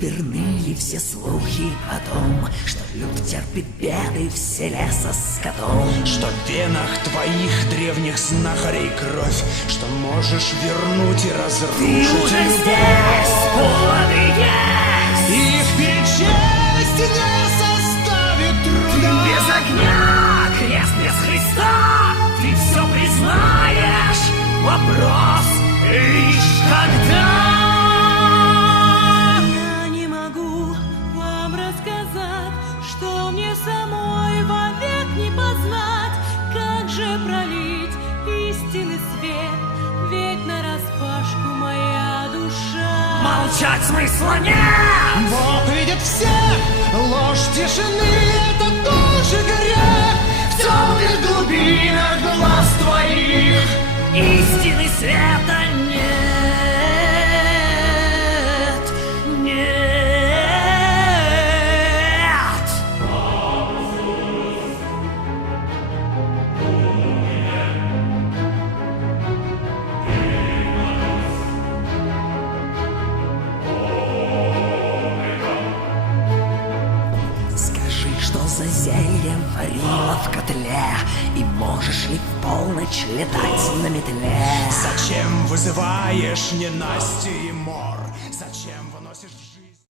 верны ли все слухи о том, что люд терпит беды в селе со скотом? Что в венах твоих древних знахарей кровь, что можешь вернуть и разрушить Ты уже любовь. здесь, плоды есть! Их перечесть не составит труда. Без огня, крест без Христа, ты все признаешь. Вопрос лишь когда. Я не могу вам рассказать, что мне самой вовек не познать, как же пролить истинный свет, ведь нараспашку моя душа. Молчать смысла нет! Бог видит всех, ложь тишины — это тоже грех. В темных глубинах глаз твоих Истины света нет, нет. Скажи, что за зелье варила в котле, и можешь ли в полночь летать на метле? Зачем вызываешь ненастье и мор? Зачем